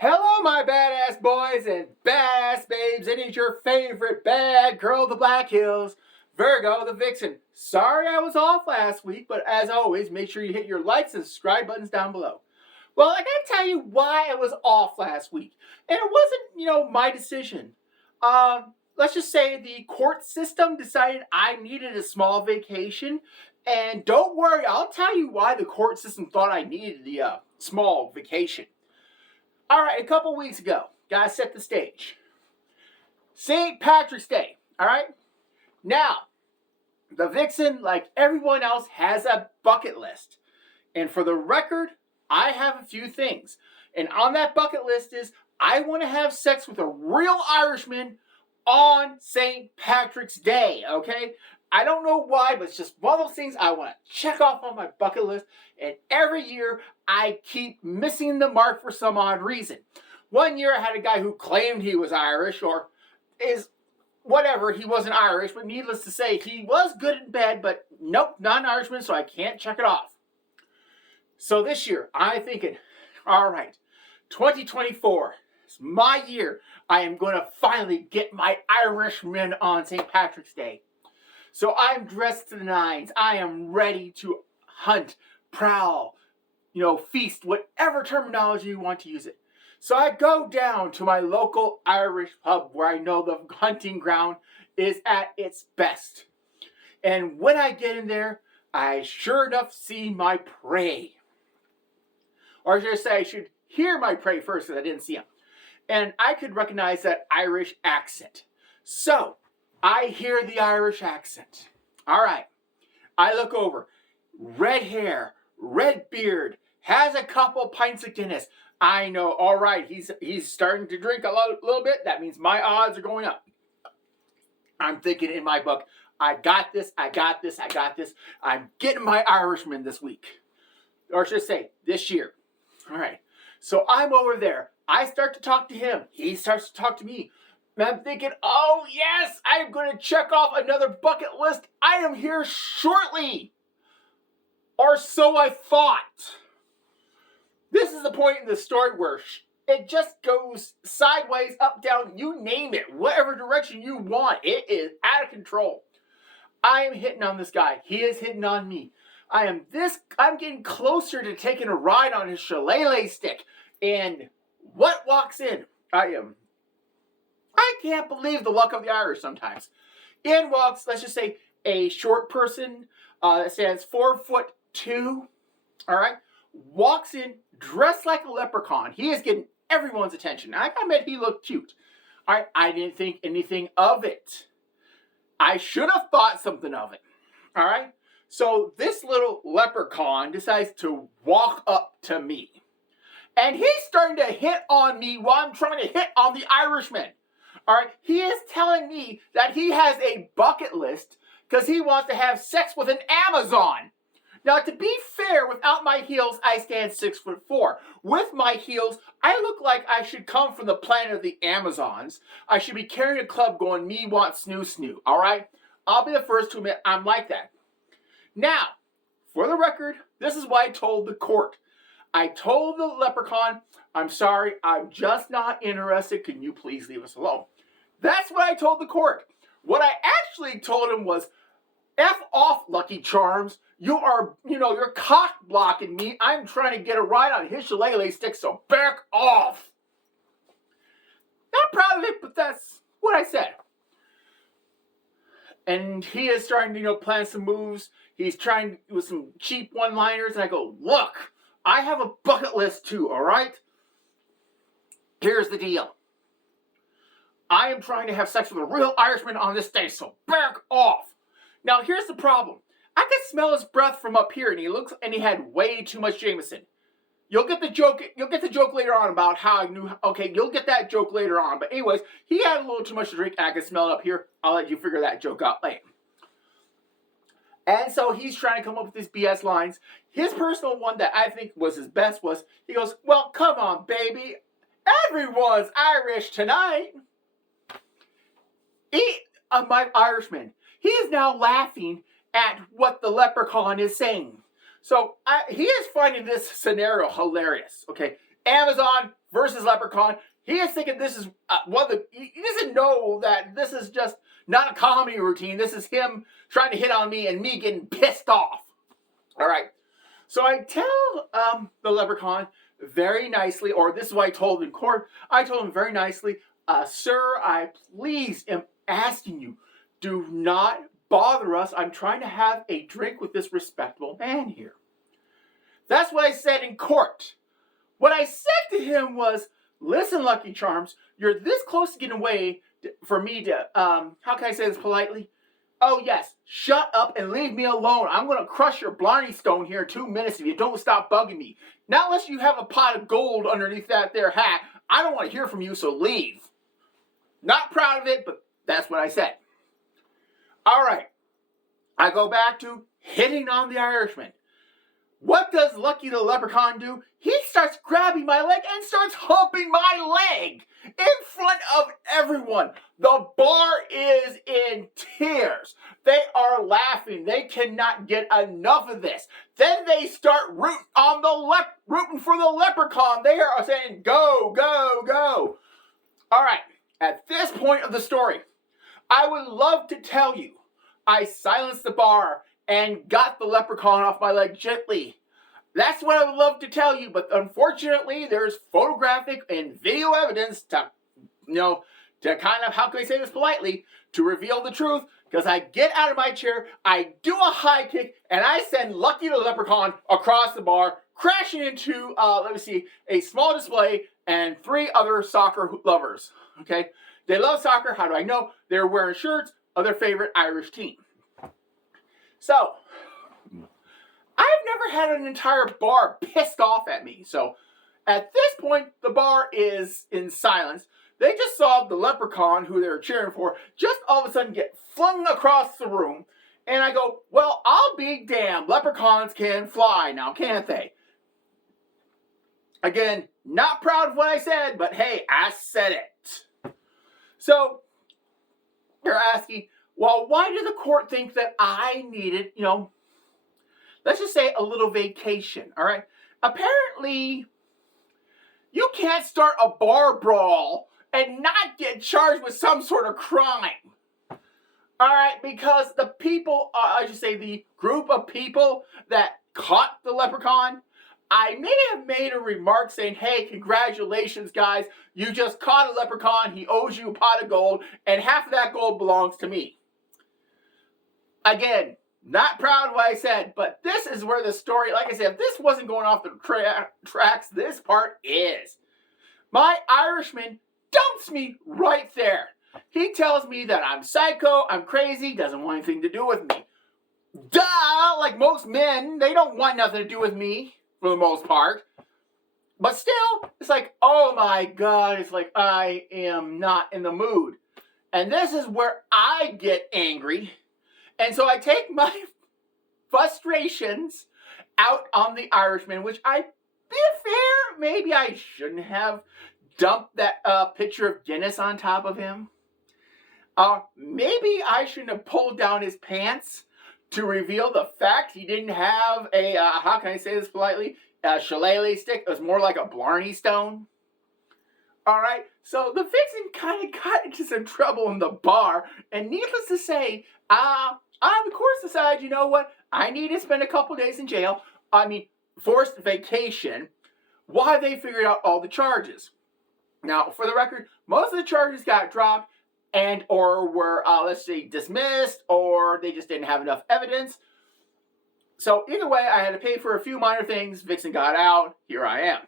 Hello, my badass boys and badass babes. It is your favorite bad girl of the Black Hills, Virgo the Vixen. Sorry I was off last week, but as always, make sure you hit your likes and subscribe buttons down below. Well, I gotta tell you why I was off last week. And it wasn't, my decision. Let's just say the court system decided I needed a small vacation. And don't worry, I'll tell you why the court system thought I needed the small vacation. All right, a couple weeks ago, gotta set the stage. St. Patrick's Day, all right? Now, the Vixen, like everyone else, has a bucket list. And for the record, I have a few things. And on that bucket list is, I want to have sex with a real Irishman on St. Patrick's Day, okay? I don't know why, but it's just one of those things I want to check off on my bucket list. And every year, I keep missing the mark for some odd reason. One year, I had a guy who claimed he was Irish, or is whatever, he wasn't Irish, but needless to say, he was good in bed, but nope, not an Irishman, so I can't check it off. So this year, I'm thinking, all right, 2024, it's my year. I am going to finally get my Irishman on St. Patrick's Day. So I'm dressed to the nines. I am ready to hunt, prowl, feast, whatever terminology you want to use it. So I go down to my local Irish pub where I know the hunting ground is at its best. And when I get in there, I sure enough see my prey. Or should I say I should hear my prey first because I didn't see him. And I could recognize that Irish accent. So I hear the Irish accent. All right. I look over. Red hair, red beard, has a couple pints of Guinness. I know, all right, he's starting to drink a little bit. That means my odds are going up. I'm thinking in my book, I got this. I'm getting my Irishman this week. Or should I say, this year. All right. So I'm over there. I start to talk to him. He starts to talk to me. And I'm thinking, oh yes, I'm going to check off another bucket list. I am here shortly. Or so I thought. This is the point in the story where it just goes sideways, up, down, you name it. Whatever direction you want. It is out of control. I am hitting on this guy. He is hitting on me. I'm getting closer to taking a ride on his shillelagh stick. And what walks in? I can't believe the luck of the Irish sometimes. In walks, let's just say, a short person that stands 4'2", all right, walks in dressed like a leprechaun. He is getting everyone's attention. I gotta admit, he looked cute. All right, I didn't think anything of it. I should have thought something of it. All right, so this little leprechaun decides to walk up to me. And he's starting to hit on me while I'm trying to hit on the Irishman. All right, he is telling me that he has a bucket list because he wants to have sex with an Amazon. Now, to be fair, without my heels, I stand 6'4". With my heels, I look like I should come from the planet of the Amazons. I should be carrying a club going, me want snoo snoo, all right? I'll be the first to admit I'm like that. Now, for the record, this is what I told the court. I told the leprechaun, I'm sorry, I'm just not interested. Can you please leave us alone? That's what I told the court. What I actually told him was, F off, Lucky Charms. You're cock blocking me. I'm trying to get a ride on his shillelagh stick, so back off. Not proud of it, but that's what I said. And he is starting to, plan some moves. He's trying with some cheap one-liners, and I go, look, I have a bucket list too, all right? Here's the deal. I am trying to have sex with a real Irishman on this day, so back off. Now, here's the problem. I could smell his breath from up here, and he had way too much Jameson. You'll get the joke later on about how I knew. Okay, you'll get that joke later on. But anyways, he had a little too much to drink, and I could smell it up here. I'll let you figure that joke out later. And so he's trying to come up with these BS lines. His personal one that I think was his best was, he goes, well, come on, baby. Everyone's Irish tonight. My Irishman. He is now laughing at what the leprechaun is saying. So he is finding this scenario hilarious. Okay, Amazon versus leprechaun. He is thinking this is he doesn't know that this is just not a comedy routine. This is him trying to hit on me and me getting pissed off. All right. So I tell the leprechaun very nicely, or this is what I told him in court. I told him very nicely, sir, I please am asking you, do not bother us. I'm trying to have a drink with this respectable man here. That's what I said in court. What I said to him was, listen, Lucky Charms, you're this close to getting away for me to, how can I say this politely? Oh, yes, shut up and leave me alone. I'm going to crush your Blarney Stone here in 2 minutes if you don't stop bugging me. Not unless you have a pot of gold underneath that there hat. I don't want to hear from you, so leave. Not proud of it, but that's what I said. All right. I go back to hitting on the Irishman. What does Lucky the Leprechaun do? He starts grabbing my leg and starts humping my leg in front of everyone. The bar is in tears. They are laughing. They cannot get enough of this. Then they start rooting for the leprechaun. They are saying, go, go, go. All right, at this point of the story, I would love to tell you I silenced the bar and got the leprechaun off my leg gently. That's what I would love to tell you, but unfortunately, there's photographic and video evidence to kind of, how can I say this politely, to reveal the truth, because I get out of my chair, I do a high kick, and I send Lucky the Leprechaun across the bar, crashing into, a small display and 3 other soccer lovers, okay? They love soccer. How do I know? They're wearing shirts of their favorite Irish team. So, I've never had an entire bar pissed off at me. So, at this point, the bar is in silence. They just saw the leprechaun, who they were cheering for, just all of a sudden get flung across the room. And I go, well, I'll be damned. Leprechauns can fly now, can't they? Again, not proud of what I said, but hey, I said it. So, you're asking, well, why did the court think that I needed, let's just say a little vacation, all right? Apparently, you can't start a bar brawl and not get charged with some sort of crime. All right, because the people, the group of people that caught the leprechaun, I may have made a remark saying, hey, congratulations, guys. You just caught a leprechaun. He owes you a pot of gold, and half of that gold belongs to me. Again, not proud of what I said, but this is where the story, like I said, if this wasn't going off the tracks, this part is. My Irishman dumps me right there. He tells me that I'm psycho, I'm crazy, doesn't want anything to do with me. Duh! Like most men, they don't want nothing to do with me, for the most part. But still, it's like, oh my God, it's like I am not in the mood. And this is where I get angry. And so I take my frustrations out on the Irishman, which I, be fair, maybe I shouldn't have dumped that picture of Guinness on top of him. Maybe I shouldn't have pulled down his pants to reveal the fact he didn't have a, how can I say this politely, a shillelagh stick. It was more like a Blarney Stone. All right, so the vixen kind of got into some trouble in the bar, and needless to say, I, of course, decided, you know what, I need to spend a couple days in jail, forced vacation, while they figured out all the charges. Now, for the record, most of the charges got dropped, and or were, dismissed, or they just didn't have enough evidence. So either way, I had to pay for a few minor things. Vixen got out. Here I am.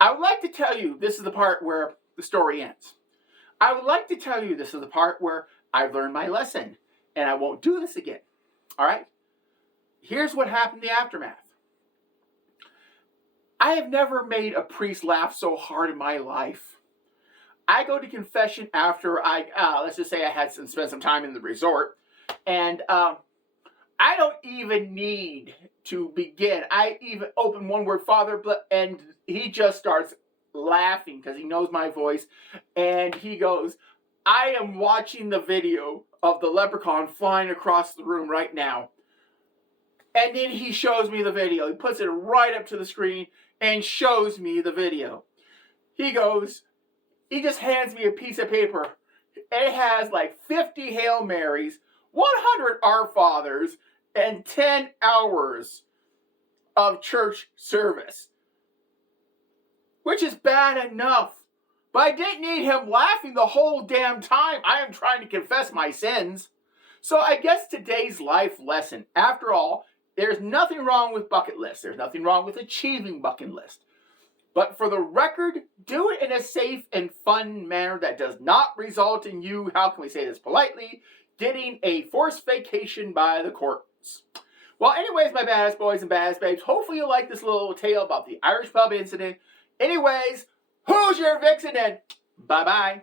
I would like to tell you this is the part where the story ends. I would like to tell you this is the part where I've learned my lesson, and I won't do this again. All right? Here's what happened in the aftermath. I have never made a priest laugh so hard in my life. I go to confession after I had spent some time in the resort, and I don't even need to begin. I even open one word, Father, and he just starts laughing because he knows my voice, and he goes, I am watching the video of the leprechaun flying across the room right now. And then he shows me the video. He puts it right up to the screen, and shows me the video. He just hands me a piece of paper. It has like 50 Hail Marys, 100 Our Fathers, and 10 hours of church service. Which is bad enough. But I didn't need him laughing the whole damn time I am trying to confess my sins. So I guess today's life lesson, after all, there's nothing wrong with bucket lists. There's nothing wrong with achieving bucket list. But for the record, do it in a safe and fun manner that does not result in you, how can we say this politely, getting a forced vacation by the courts. Well, anyways, my badass boys and badass babes, hopefully you like this little tale about the Irish pub incident. Anyways, who's your vixen and bye-bye.